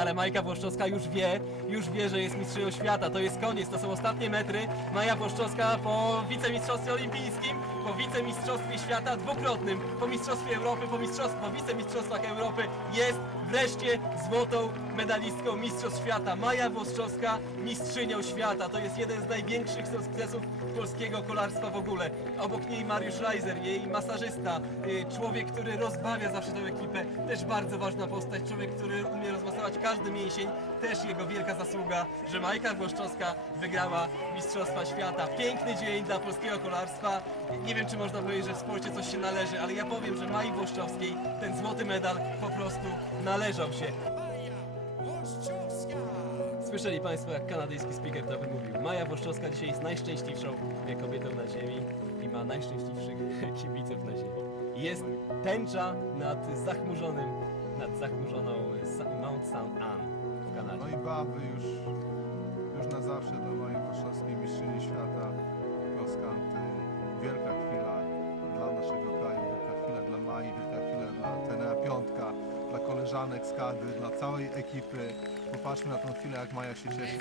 Ale Majka Włoszczowska już wie, już wie, że jest mistrzynią świata. To jest koniec, to są ostatnie metry. Maja Włoszczowska po wicemistrzostwie olimpijskim, po wicemistrzostwie świata dwukrotnym, po mistrzostwie Europy, po, mistrzostw, po wicemistrzostwach Europy jest wreszcie złotą medalistką mistrzostw świata. Maja Włoszczowska mistrzynią świata. To jest jeden z największych sukcesów polskiego kolarstwa w ogóle. Obok niej Mariusz Reiser, jej masażysta, y, człowiek, który rozbawia zawsze tę ekipę. Też bardzo ważna postać, człowiek, który każdy mięsień. Też jego wielka zasługa, że Majka Włoszczowska wygrała Mistrzostwa Świata. Piękny dzień dla polskiego kolarstwa. Nie wiem, czy można powiedzieć, że w sporcie coś się należy, ale ja powiem, że Mai Włoszczowskiej ten złoty medal po prostu należał się. Słyszeli Państwo, jak kanadyjski speaker to wymówił. Maja Włoszczowska dzisiaj jest najszczęśliwszą kobietą na ziemi i ma najszczęśliwszych kibiców na ziemi. Jest tęcza nad zachmurzonym, nad zachmurzoną Mount St. Anne w No Kanadzie. i bawy już, już na zawsze do mojej warszawskiej mistrzyni świata Koskanty. Wielka chwila dla naszego kraju, wielka chwila dla Mai, wielka chwila dla Tenea Piątka, dla koleżanek z kadry, dla całej ekipy. Popatrzmy na tą chwilę, jak Maja się cieszy.